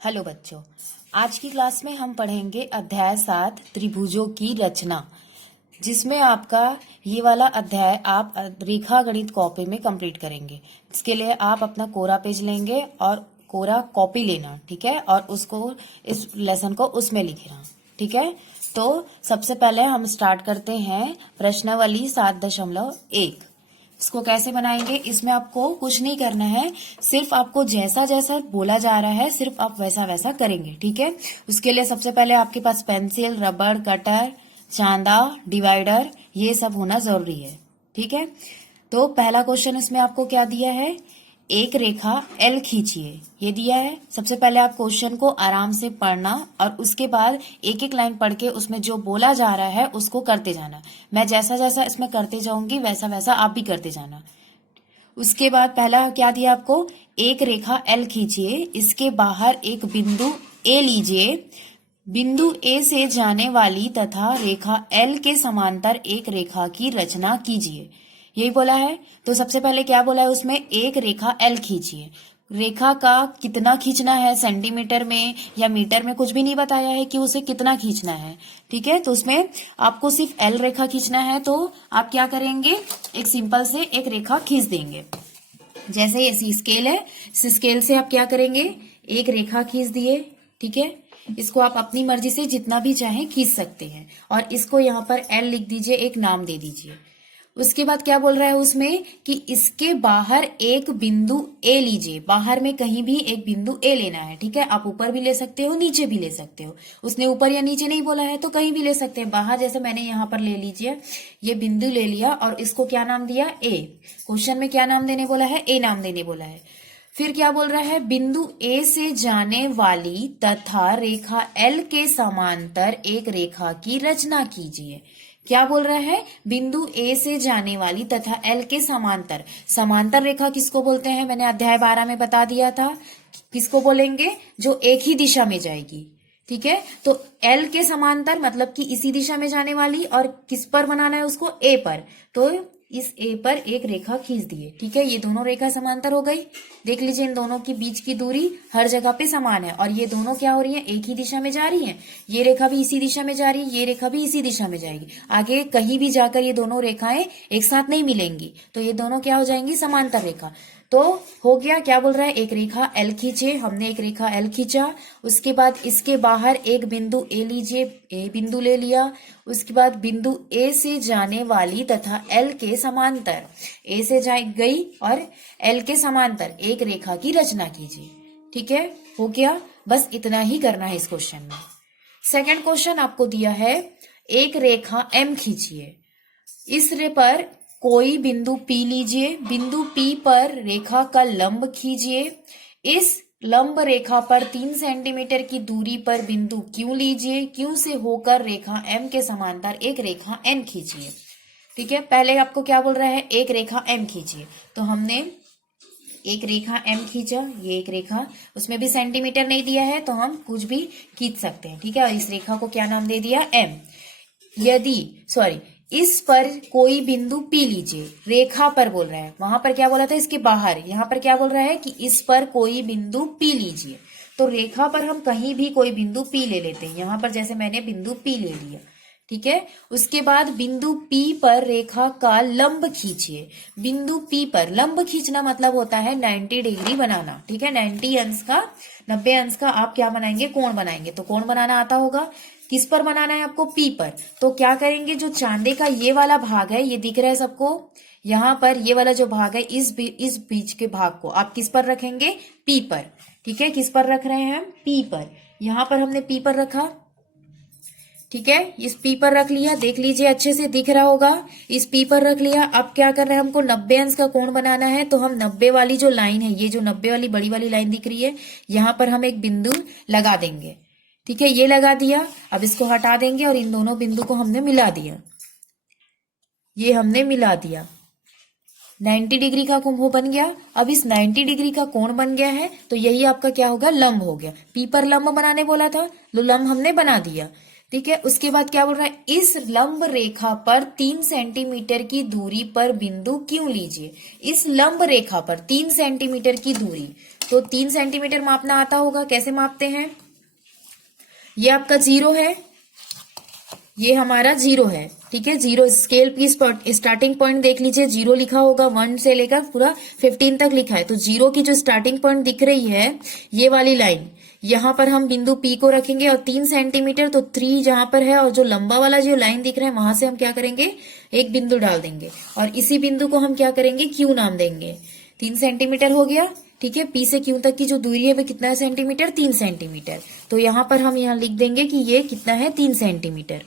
Hello बच्चों, आज की क्लास में हम पढ़ेंगे अध्याय 7 त्रिभुजों की रचना, जिसमें आपका ये वाला अध्याय आप रेखा गणित कॉपी में कंप्लीट करेंगे। इसके लिए आप अपना कोरा पेज लेंगे और कोरा कॉपी लेना, ठीक है, और उसको इस लेसन को उसमें लिखना, ठीक है। तो सबसे पहले हम स्टार्ट करते हैं प्रश्नावली 7.1। इसको कैसे बनाएंगे? इसमें आपको कुछ नहीं करना है, सिर्फ आपको जैसा जैसा बोला जा रहा है सिर्फ आप वैसा वैसा करेंगे, ठीक है। उसके लिए सबसे पहले आपके पास पेंसिल, रबड़, कटर, चांदा, डिवाइडर ये सब होना जरूरी है, ठीक है। तो पहला क्वेश्चन इसमें आपको क्या दिया है? एक रेखा एल खींचिए, ये दिया है। सबसे पहले आप क्वेश्चन को आराम से पढ़ना और उसके बाद एक एक लाइन पढ़ के उसमें जो बोला जा रहा है उसको करते जाना। मैं जैसा जैसा इसमें करते जाऊंगी वैसा वैसा आप भी करते जाना। उसके बाद पहला क्या दिया आपको? एक रेखा एल खींचिए, इसके बाहर एक बिंदु ए लीजिए, बिंदु ए से जाने वाली तथा रेखा एल के समांतर एक रेखा की रचना कीजिए, यही बोला है। तो सबसे पहले क्या बोला है उसमें? एक रेखा एल खींचिए। रेखा का कितना खींचना है, सेंटीमीटर में या मीटर में, कुछ भी नहीं बताया है कि उसे कितना खींचना है, ठीक है। तो उसमें आपको सिर्फ एल रेखा खींचना है, तो आप क्या करेंगे? एक सिंपल से एक रेखा खींच देंगे। जैसे ये स्केल है, इस स्केल से आप क्या करेंगे? एक रेखा खींच दिए, ठीक है। इसको आप अपनी मर्जी से जितना भी चाहें खींच सकते हैं और इसको यहाँ पर एल लिख दीजिए, एक नाम दे दीजिए। उसके बाद क्या बोल रहा है उसमें कि इसके बाहर एक बिंदु ए लीजिए। बाहर में कहीं भी एक बिंदु ए लेना है, ठीक है। आप ऊपर भी ले सकते हो, नीचे भी ले सकते हो। उसने ऊपर या नीचे नहीं बोला है तो कहीं भी ले सकते हैं। बाहर जैसे मैंने यहाँ पर ले लीजिए, ये बिंदु ले लिया और इसको क्या नाम दिया? ए। क्वेश्चन में क्या नाम देने बोला है? ए नाम देने बोला है। फिर क्या बोल रहा है? बिंदु ए से जाने वाली तथा रेखा एल के समांतर एक रेखा की रचना कीजिए। क्या बोल रहा है? बिंदु ए से जाने वाली तथा एल के समांतर। समांतर रेखा किसको बोलते हैं? मैंने अध्याय 12 में बता दिया था। किसको बोलेंगे? जो एक ही दिशा में जाएगी, ठीक है। तो एल के समांतर मतलब कि इसी दिशा में जाने वाली, और किस पर बनाना है उसको? ए पर। तो इस ए पर एक रेखा खींच दिए, ठीक है। ये दोनों रेखा समांतर हो गई। देख लीजिए इन दोनों की बीच की दूरी हर जगह पे समान है और ये दोनों क्या हो रही है? एक ही दिशा में जा रही है। ये रेखा भी इसी दिशा में जा रही है, ये रेखा भी इसी दिशा में जाएगी। आगे कहीं भी जाकर ये दोनों रेखाएं एक साथ नहीं मिलेंगी, तो ये दोनों क्या हो जाएंगी? समांतर रेखा। तो हो गया। क्या बोल रहा है? एक रेखा एल खींचे, हमने एक रेखा एल खींचा। उसके बाद इसके बाहर एक बिंदु ए लीजिए, ए बिंदु ले लिया। उसके बाद बिंदु ए से जाने वाली तथा एल के समांतर, ए से गई और एल के समांतर एक रेखा की रचना कीजिए, ठीक है। हो गया। बस इतना ही करना है इस क्वेश्चन में। सेकंड क्वेश्चन आपको दिया है, एक रेखा एम खींचिए, इस रे पर कोई बिंदु P लीजिए, बिंदु P पर रेखा का लंब खींचिए। इस लंब रेखा पर 3 सेंटीमीटर की दूरी पर बिंदु Q लीजिए, Q से होकर रेखा M के समांतर एक रेखा N खींचिए, ठीक है। पहले आपको क्या बोल रहा है? एक रेखा M खींचिए। तो हमने एक रेखा M खींचा, ये एक रेखा, उसमें भी सेंटीमीटर नहीं दिया है तो हम कुछ भी खींच सकते हैं, ठीक है। इस रेखा को क्या नाम दे दिया? M। इस पर कोई बिंदु P लीजिए, रेखा पर बोल रहा है, वहां पर क्या बोला था? इसके बाहर। यहाँ पर क्या बोल रहा है कि इस पर कोई बिंदु P लीजिए। तो रेखा पर हम कहीं भी कोई बिंदु P ले लेते हैं। यहाँ पर जैसे मैंने बिंदु P ले लिया, ठीक है। उसके बाद बिंदु P पर रेखा का लंब खींचिए। बिंदु P पर लंब खींचना मतलब होता है 90 डिग्री बनाना, ठीक है। 90 अंश का, 90 अंश का आप क्या बनाएंगे? कोण बनाएंगे। तो कोण बनाना आता होगा। किस पर बनाना है आपको? P पर। तो क्या करेंगे? जो चांदे का ये वाला भाग है, ये दिख रहा है सबको, यहाँ पर ये वाला जो भाग है, इस बीच के भाग को आप किस पर रखेंगे? P पर, ठीक है। किस पर रख रहे हैं हम? P पर। यहाँ पर हमने P पर रखा, ठीक है। इस P पर रख लिया, देख लीजिए अच्छे से दिख रहा होगा। इस P पर रख लिया। अब क्या कर रहे हैं? हमको 90 अंश का कोण बनाना है। तो हम 90 वाली जो लाइन है, ये जो 90 वाली बड़ी वाली लाइन दिख रही है, यहाँ पर हम एक बिंदु लगा देंगे, ठीक है। ये लगा दिया। अब इसको हटा देंगे और इन दोनों बिंदु को हमने मिला दिया, ये हमने मिला दिया। 90 डिग्री का कोण बन गया। अब इस 90 डिग्री का कोण बन गया है तो यही आपका क्या होगा? लंब हो गया। P पर लंब बनाने बोला था, तो लंब हमने बना दिया। ठीक है। उसके बाद क्या बोल रहा है, इस लंब रेखा पर 3 सेंटीमीटर की दूरी पर बिंदु क्यों लीजिए। इस लंब रेखा पर 3 सेंटीमीटर की दूरी, तो 3 सेंटीमीटर मापना आता होगा, कैसे मापते हैं। ये आपका 0 है, ये हमारा 0 है, ठीक है। 0 स्केल की स्टार्टिंग पॉइंट देख लीजिए, 0 लिखा होगा, 1 से लेकर पूरा 15 तक लिखा है। तो 0 की जो स्टार्टिंग पॉइंट दिख रही है, ये वाली लाइन, यहां पर हम बिंदु P को रखेंगे और 3 सेंटीमीटर, तो 3 जहां पर है और जो लंबा वाला जो लाइन दिख रहा है वहां से हम क्या करेंगे, एक बिंदु डाल देंगे और इसी बिंदु को हम क्या करेंगे, Q नाम देंगे। 3 सेंटीमीटर हो गया, ठीक है। P से Q तक की जो दूरी है वो कितना सेंटीमीटर, 3 सेंटीमीटर। तो यहां पर हम यहां लिख देंगे कि ये कितना है, 3 सेंटीमीटर।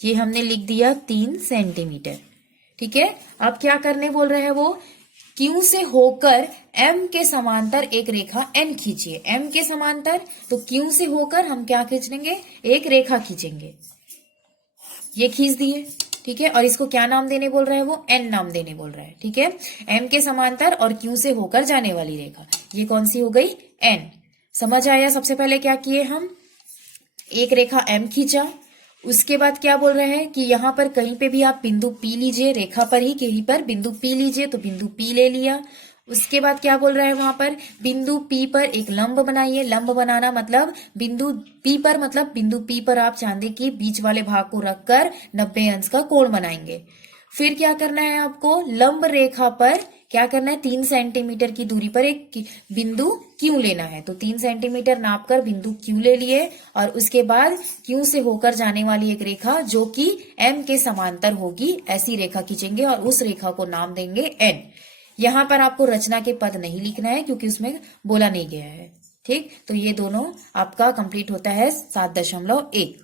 ये हमने लिख दिया 3 सेंटीमीटर, ठीक है। अब क्या करने बोल रहे हैं वो, Q से होकर M के समांतर एक रेखा N खींचिए। M के समांतर, तो Q से होकर हम क्या खींचेंगे, एक रेखा खींचेंगे। ये खींच दिए, ठीक है। और इसको क्या नाम देने बोल रहे हैं वो, N नाम देने बोल रहा है, ठीक है। M के समांतर और Q से होकर जाने वाली रेखा, ये कौन सी हो गई, N। समझ आया। सबसे पहले क्या किए हम, एक रेखा M खींचा। उसके बाद क्या बोल रहे हैं कि यहां पर कहीं पे भी आप बिंदु P लीजिए, रेखा पर ही कहीं पर बिंदु P लीजिए, तो बिंदु P ले लिया। उसके बाद क्या बोल रहे हैं, वहां पर बिंदु P पर एक लंब बनाइए। लंब बनाना मतलब बिंदु P पर, मतलब बिंदु P पर आप चांदी की बीच वाले भाग को रखकर 90 अंश का कोण बनाएंगे। फिर क्या करना है आपको, लंब रेखा पर क्या करना है, 3 सेंटीमीटर की दूरी पर एक बिंदु Q लेना है। तो 3 सेंटीमीटर नापकर बिंदु Q ले लिए और उसके बाद Q से होकर जाने वाली एक रेखा जो कि M के समांतर होगी, ऐसी रेखा खींचेंगे और उस रेखा को नाम देंगे N। यहां पर आपको रचना के पद नहीं लिखना है क्योंकि उसमें बोला नहीं गया है, ठीक। तो ये दोनों आपका कंप्लीट होता है 7.1।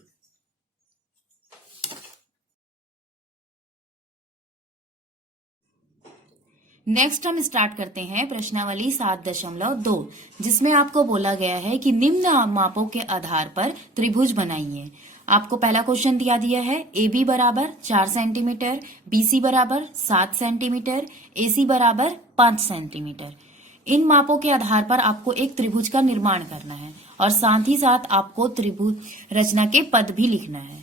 नेक्स्ट हम स्टार्ट करते हैं प्रश्नावली 7.2, जिसमें आपको बोला गया है कि निम्न मापों के आधार पर त्रिभुज बनाइए। आपको पहला क्वेश्चन दिया है, AB बराबर 4 सेंटीमीटर, BC बराबर 7 सेंटीमीटर, AC बराबर 5 सेंटीमीटर। इन मापों के आधार पर आपको एक त्रिभुज का निर्माण करना है और साथ ही साथ आपको त्रिभुज रचना के पद भी लिखना है।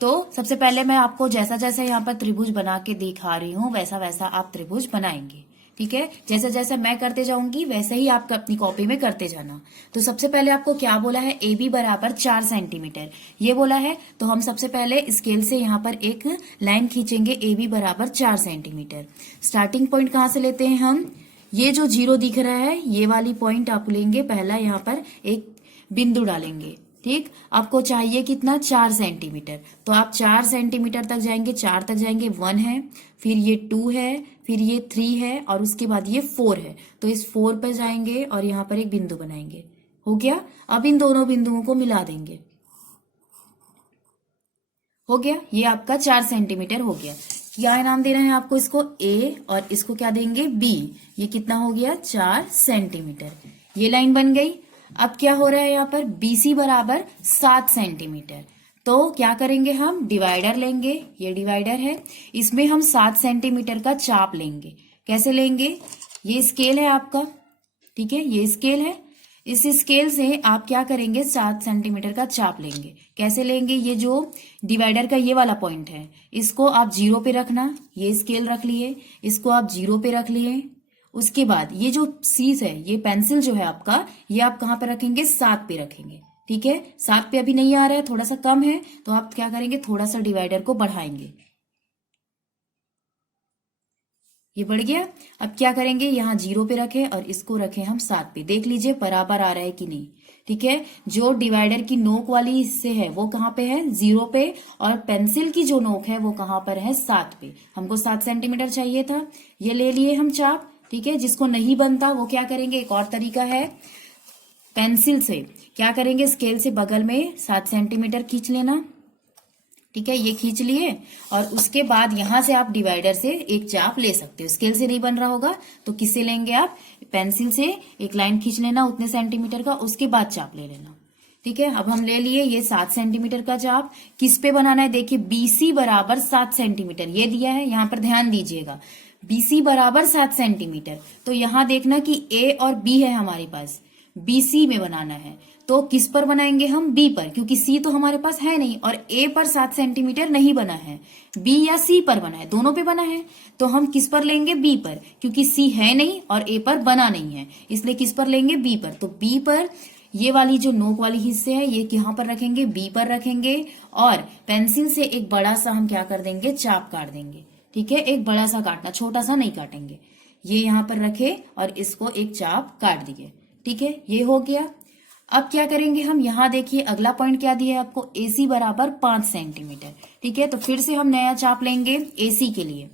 तो सबसे पहले मैं आपको जैसा जैसा यहाँ पर त्रिभुज बना के दिखा रही हूँ वैसा वैसा आप त्रिभुज बनाएंगे, ठीक है। जैसे जैसे मैं करते जाऊंगी वैसे ही आप अपनी कॉपी में करते जाना। तो सबसे पहले आपको क्या बोला है, AB बराबर 4 सेंटीमीटर ये बोला है। तो हम सबसे पहले स्केल से यहाँ पर एक लाइन खींचेंगे, AB बराबर 4 सेंटीमीटर। स्टार्टिंग पॉइंट कहाँ से लेते हैं हम, ये जो 0 दिख रहा है ये वाली पॉइंट आप लेंगे, पहला यहाँ पर एक बिंदु डालेंगे, ठीक। आपको चाहिए कितना, 4 सेंटीमीटर। तो आप 4 सेंटीमीटर तक जाएंगे, 4 तक जाएंगे, 1 है, फिर ये 2 है, फिर ये 3 है और उसके बाद ये 4 है। तो इस 4 पर जाएंगे और यहाँ पर एक बिंदु बनाएंगे, हो गया। अब इन दोनों बिंदुओं को मिला देंगे, हो गया। ये आपका 4 सेंटीमीटर हो गया। क्या नाम दे रहे हैं आपको, इसको A और इसको क्या देंगे, B। ये कितना हो गया, 4 सेंटीमीटर। ये लाइन बन गई। अब क्या हो रहा है यहाँ पर, BC बराबर 7 सेंटीमीटर। तो क्या करेंगे हम, डिवाइडर लेंगे, ये डिवाइडर है, इसमें हम 7 सेंटीमीटर का चाप लेंगे। कैसे लेंगे, ये स्केल है आपका, ठीक है, ये स्केल है। इस स्केल से आप क्या करेंगे, 7 सेंटीमीटर का चाप लेंगे। कैसे लेंगे, ये जो डिवाइडर का ये वाला पॉइंट है इसको आप 0 पे रखना, ये स्केल रख लिए, इसको आप 0 पे रख लिए। उसके बाद ये जो सीज है, ये पेंसिल जो है आपका, ये आप कहाँ पे रखेंगे, 7 पे रखेंगे, ठीक है। 7 पे अभी नहीं आ रहा है, थोड़ा सा कम है, तो आप क्या करेंगे, थोड़ा सा डिवाइडर को बढ़ाएंगे, ये बढ़ गया। अब क्या करेंगे, यहाँ 0 पे रखे और इसको रखे हम 7 पे। देख लीजिए बराबर आ रहा है कि नहीं, ठीक है। जो डिवाइडर की नोक वाली हिस्से है वो कहाँ पे है, 0 पे, और पेंसिल की जो नोक है वो कहाँ पर है, 7 पे। हमको 7 सेंटीमीटर चाहिए था, ये ले लिए हम चाप, ठीक है। जिसको नहीं बनता वो क्या करेंगे, एक और तरीका है, पेंसिल से क्या करेंगे, स्केल से बगल में 7 सेंटीमीटर खींच लेना, ठीक है। ये खींच लिए और उसके बाद यहां से आप डिवाइडर से एक चाप ले सकते हो। स्केल से नहीं बन रहा होगा तो किससे लेंगे, आप पेंसिल से एक लाइन खींच लेना उतने सेंटीमीटर का, उसके बाद चाप ले लेना, ठीक है। अब हम ले लिए ये 7 सेंटीमीटर का चाप। किस पे बनाना है, देखिए BC बराबर 7 सेंटीमीटर ये दिया है, यहाँ पर ध्यान दीजिएगा, BC बराबर 7 सेंटीमीटर। तो यहां देखना कि A और B है हमारे पास, BC में बनाना है, तो किस पर बनाएंगे हम? B पर, क्योंकि C तो हमारे पास है नहीं और A पर 7 सेंटीमीटर नहीं बना है, B या C पर बना है, दोनों पे बना है, तो हम किस पर लेंगे? B पर, क्योंकि C है नहीं और A पर बना नहीं है, इसलिए किस पर लेंगे? B पर। तो B पर ये वाली जो नोक वाली हिस्से है ये यहाँ पर रखेंगे, B पर रखेंगे, और पेंसिल से एक बड़ा सा हम क्या कर देंगे? चाप काट देंगे। ठीक है, एक बड़ा सा काटना, छोटा सा नहीं काटेंगे। ये यहाँ पर रखे और इसको एक चाप काट दिए। ठीक है, ये हो गया। अब क्या करेंगे हम? यहाँ देखिए अगला पॉइंट क्या दिया है आपको? AC बराबर 5 सेंटीमीटर। ठीक है, तो फिर से हम नया चाप लेंगे AC के लिए।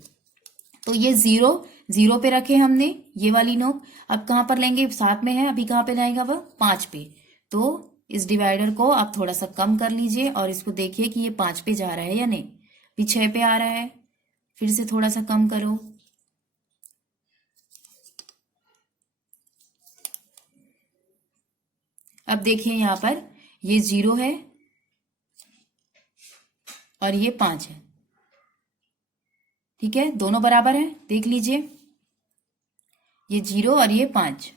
तो ये 0 पे रखे हमने ये वाली नोक। अब कहाँ पर लेंगे? 7 में है, अभी कहाँ पे जाएगा वह? 5 पे। तो इस डिवाइडर को आप थोड़ा सा कम कर लीजिए और इसको देखिए कि ये 5 पे जा रहा है या नहीं। अभी 6 पे आ रहा है, फिर से थोड़ा सा कम करो। अब देखिए यहाँ पर ये 0 है और ये 5 है। ठीक है, दोनों बराबर है, देख लीजिए, ये 0 और ये 5।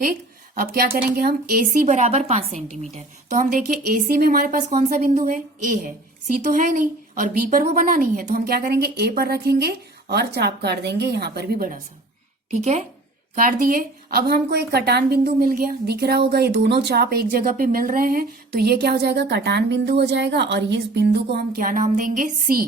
ठीक, अब क्या करेंगे हम? AC बराबर 5 सेंटीमीटर। तो हम देखिए AC में हमारे पास कौन सा बिंदु है? A है, C तो है नहीं और B पर वो बना नहीं है, तो हम क्या करेंगे? A पर रखेंगे और चाप काट देंगे यहाँ पर भी बड़ा सा। ठीक है, काट दिए। अब हमको एक कटान बिंदु मिल गया, दिख रहा होगा, ये दोनों चाप एक जगह पे मिल रहे हैं, तो ये क्या हो जाएगा? कटान बिंदु हो जाएगा। और इस बिंदु को हम क्या नाम देंगे? C,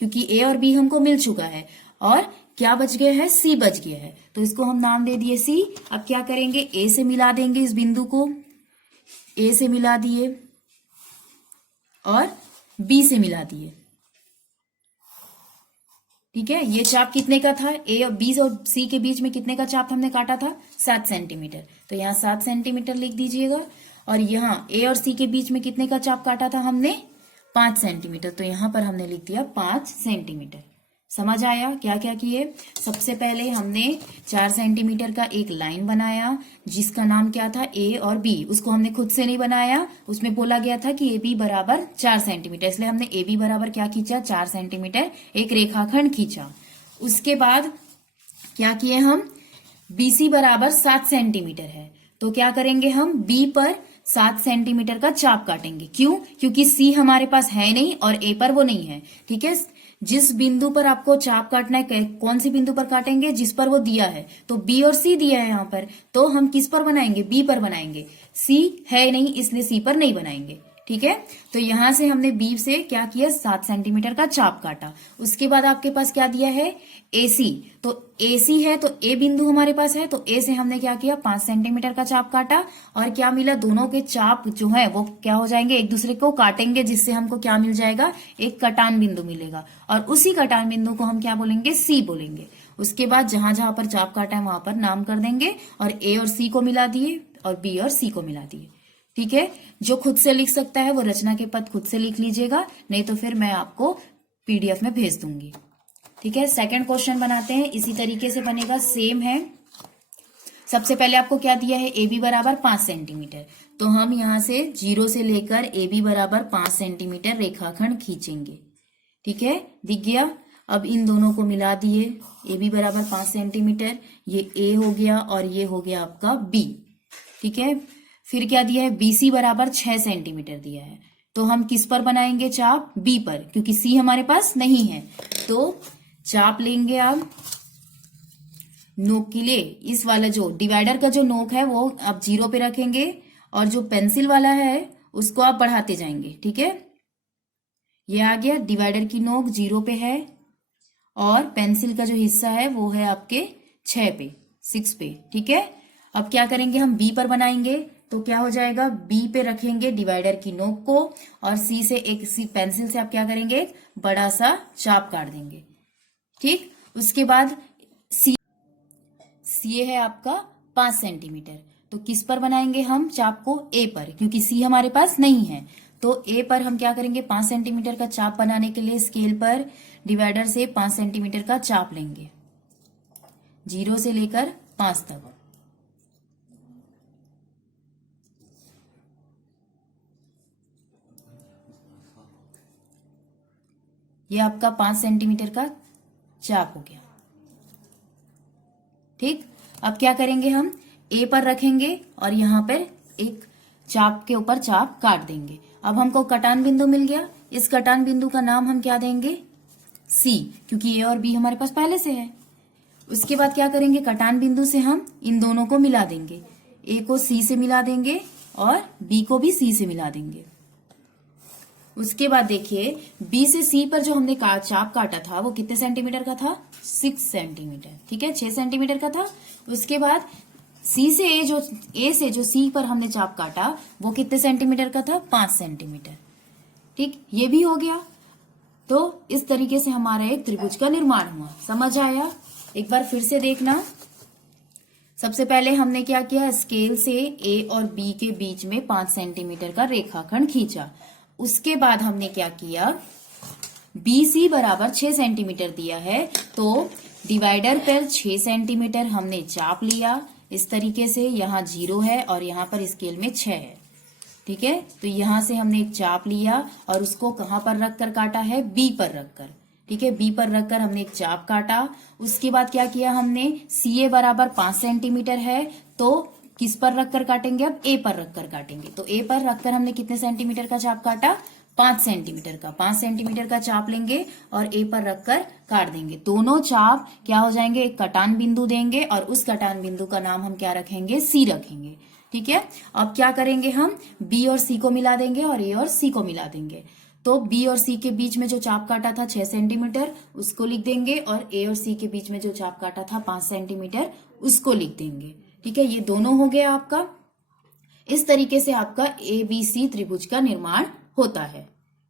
क्योंकि A और B हमको मिल चुका है और क्या बच गया है? C बच गया है, तो इसको हम नाम दे दिए C। अब क्या करेंगे? A से मिला देंगे इस बिंदु को, A से मिला दिए और B से मिला दिए। ठीक है, ये चाप कितने का था? A और B और C के बीच में कितने का चाप हमने काटा था? 7 सेंटीमीटर। तो यहाँ 7 सेंटीमीटर लिख दीजिएगा। और यहाँ A और C के बीच में कितने का चाप काटा था हमने? 5 सेंटीमीटर। तो यहाँ पर हमने लिख दिया 5 सेंटीमीटर। समझ आया क्या क्या किए? सबसे पहले हमने 4 सेंटीमीटर का एक लाइन बनाया जिसका नाम क्या था? A और B। उसको हमने खुद से नहीं बनाया, उसमें बोला गया था कि AB बराबर 4 सेंटीमीटर, इसलिए हमने AB बराबर क्या खींचा? 4 सेंटीमीटर एक रेखाखंड खींचा। उसके बाद क्या किए हम? BC बराबर 7 सेंटीमीटर है, तो क्या करेंगे हम? B पर 7 सेंटीमीटर का चाप काटेंगे। क्यों? क्योंकि C हमारे पास है नहीं और A पर वो नहीं है। ठीक है, जिस बिंदु पर आपको चाप काटना है, कौन सी बिंदु पर काटेंगे? जिस पर वो दिया है, तो B और C दिया है यहाँ पर, तो हम किस पर बनाएंगे? B पर बनाएंगे। C है नहीं इसलिए C पर नहीं बनाएंगे। ठीक है, तो यहां से हमने B से क्या किया? 7 सेंटीमीटर का चाप काटा। उसके बाद आपके पास क्या दिया है? AC। तो AC है तो A बिंदु हमारे पास है, तो A से हमने क्या किया? 5 सेंटीमीटर का चाप काटा और क्या मिला? दोनों के चाप जो है वो क्या हो जाएंगे? एक दूसरे को काटेंगे, जिससे हमको क्या मिल जाएगा? एक कटान बिंदु मिलेगा और उसी कटान बिंदु को हम क्या बोलेंगे? C बोलेंगे। उसके बाद जहां जहां पर चाप काटा है वहां पर नाम कर देंगे और A और C को मिला दिए और B और C को मिला दिए। ठीक है, जो खुद से लिख सकता है वो रचना के पद खुद से लिख लीजिएगा, नहीं तो फिर मैं आपको PDF में भेज दूंगी। ठीक है, सेकंड क्वेश्चन बनाते हैं, इसी तरीके से बनेगा, सेम है। सबसे पहले आपको क्या दिया है? AB बराबर 5 सेंटीमीटर। तो हम यहां से 0 से लेकर AB बराबर 5 सेंटीमीटर रेखाखंड खींचेंगे। ठीक है, दिख गया। अब इन दोनों को मिला दिए, AB बराबर 5 सेंटीमीटर, ये A हो गया और ये हो गया आपका B। ठीक है, फिर क्या दिया है? BC बराबर 6 सेंटीमीटर दिया है, तो हम किस पर बनाएंगे चाप? B पर, क्योंकि C हमारे पास नहीं है। तो चाप लेंगे आप नोक के लिए, इस वाला जो डिवाइडर का जो नोक है वो आप 0 पे रखेंगे और जो पेंसिल वाला है उसको आप बढ़ाते जाएंगे। ठीक है, ये आ गया, डिवाइडर की नोक 0 पे है और पेंसिल का जो हिस्सा है वो है आपके 6 पे, 6 पे। ठीक है, अब क्या करेंगे? हम B पर बनाएंगे, तो क्या हो जाएगा? B पे रखेंगे डिवाइडर की नोक को और C से एक पेंसिल से आप क्या करेंगे? एक बड़ा सा चाप काट देंगे। ठीक, उसके बाद C है आपका 5 सेंटीमीटर, तो किस पर बनाएंगे हम चाप को? A पर, क्योंकि C हमारे पास नहीं है। तो A पर हम क्या करेंगे? 5 सेंटीमीटर का चाप बनाने के लिए स्केल पर डिवाइडर से 5 सेंटीमीटर का चाप लेंगे, 0 से लेकर 5 तक। ये आपका 5 सेंटीमीटर का चाप हो गया। ठीक, अब क्या करेंगे हम? ए पर रखेंगे और यहाँ पर एक चाप के ऊपर चाप काट देंगे। अब हमको कटान बिंदु मिल गया। इस कटान बिंदु का नाम हम क्या देंगे? सी, क्योंकि ए और बी हमारे पास पहले से है। उसके बाद क्या करेंगे? कटान बिंदु से हम इन दोनों को मिला देंगे। ए को सी से मिला देंगे और बी को भी सी से मिला देंगे। उसके बाद देखिए, बी से सी पर जो हमने चाप काटा था वो कितने सेंटीमीटर का था? 6 सेंटीमीटर। ठीक है, 6 सेंटीमीटर का था। उसके बाद सी से ए से जो सी पर हमने चाप काटा वो कितने सेंटीमीटर का था? 5 सेंटीमीटर। ठीक, ये भी हो गया। तो इस तरीके से हमारा एक त्रिभुज का निर्माण हुआ। समझ आया? एक बार फिर से देखना। सबसे पहले हमने क्या किया? स्केल से ए और बी के बीच में 5 सेंटीमीटर का रेखाखंड खींचा। उसके बाद हमने क्या किया? बी सी बराबर 6 सेंटीमीटर दिया है, तो डिवाइडर पर 6 सेंटीमीटर हमने चाप लिया। इस तरीके से यहाँ 0 है और यहाँ पर स्केल में 6 है। ठीक है, तो यहां से हमने एक चाप लिया और उसको कहां पर रखकर काटा है? बी पर रखकर। ठीक है, बी पर रखकर हमने एक चाप काटा। उसके बाद क्या किया हमने? सी ए बराबर 5 सेंटीमीटर है, तो किस पर रखकर काटेंगे? अब ए पर रखकर काटेंगे। तो ए पर रखकर हमने कितने सेंटीमीटर का चाप काटा? 5 सेंटीमीटर का। 5 सेंटीमीटर का चाप लेंगे और ए पर रखकर काट देंगे। दोनों चाप क्या हो जाएंगे? एक कटान बिंदु देंगे और उस कटान बिंदु का नाम हम क्या रखेंगे? सी रखेंगे। ठीक है, अब क्या करेंगे? हम बी और सी को मिला देंगे और ए और सी को मिला देंगे। तो बी और सी के बीच में जो चाप काटा था 6 सेंटीमीटर उसको लिख देंगे और ए और सी के बीच में जो चाप काटा था 5 सेंटीमीटर उसको लिख देंगे। ठीक है, ये दोनों हो गया आपका। इस तरीके से आपका ABC त्रिभुज का निर्माण होता है।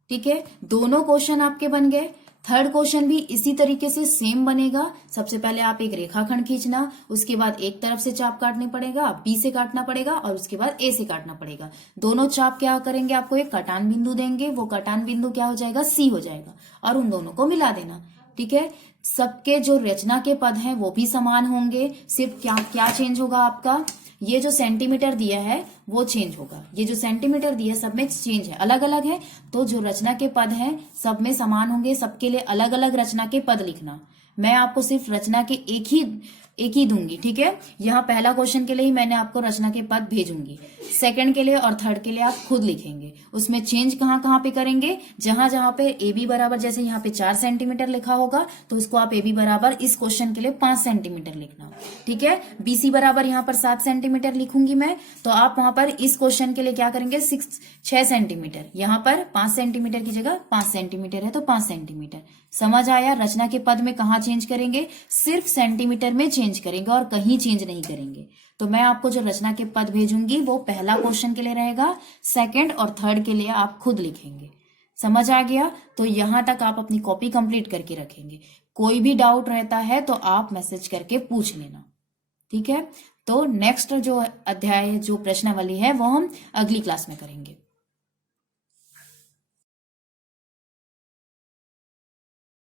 ठीक है, दोनों क्वेश्चन आपके बन गए। थर्ड क्वेश्चन भी इसी तरीके से सेम बनेगा। सबसे पहले आप एक रेखाखंड खींचना, उसके बाद एक तरफ से चाप काटने पड़ेगा, बी से काटना पड़ेगा और उसके बाद ए से काटना पड़ेगा। दोनों चाप क्या करेंगे? आपको एक कटान बिंदु देंगे, वो कटान बिंदु क्या हो जाएगा? सी हो जाएगा और उन दोनों को मिला देना। ठीक है, सबके जो रचना के पद हैं वो भी समान होंगे। सिर्फ क्या चेंज होगा आपका? ये जो सेंटीमीटर दिया है वो चेंज होगा। ये जो सेंटीमीटर दिया है सब में चेंज है, अलग अलग है। तो जो रचना के पद हैं सब में समान होंगे। सबके लिए अलग अलग रचना के पद लिखना। मैं आपको सिर्फ रचना के एक ही दूंगी। ठीक है, यहाँ पहला क्वेश्चन के लिए ही मैंने आपको रचना के पद भेजूंगी। सेकंड के लिए और थर्ड के लिए आप खुद लिखेंगे। उसमें चेंज कहाँ कहाँ पे करेंगे? जहां जहां पे ए बी बराबर, जैसे यहाँ पे 4 सेंटीमीटर लिखा होगा तो उसको आप ए बी बराबर इस क्वेश्चन के लिए 5 सेंटीमीटर लिखना। ठीक है, बीसी बराबर यहाँ पर 7 सेंटीमीटर लिखूंगी मैं, तो आप वहां पर इस क्वेश्चन के लिए क्या करेंगे? 6 सेंटीमीटर। यहाँ पर 5 सेंटीमीटर की जगह 5 सेंटीमीटर है तो 5 सेंटीमीटर। समझ आया? रचना के पद में कहाँ चेंज करेंगे? सिर्फ सेंटीमीटर में चेंज करेंगे और कहीं चेंज नहीं करेंगे। तो मैं आपको जो रचना के पद भेजूंगी वो पहला क्वेश्चन के लिए रहेगा, सेकंड और थर्ड के लिए आप खुद लिखेंगे। समझ आ गया? तो यहां तक आप अपनी कॉपी कंप्लीट करके रखेंगे। कोई भी डाउट रहता है तो आप मैसेज करके पूछ लेना। ठीक है, तो नेक्स्ट जो अध्याय, जो प्रश्नावली है वो हम अगली क्लास में करेंगे।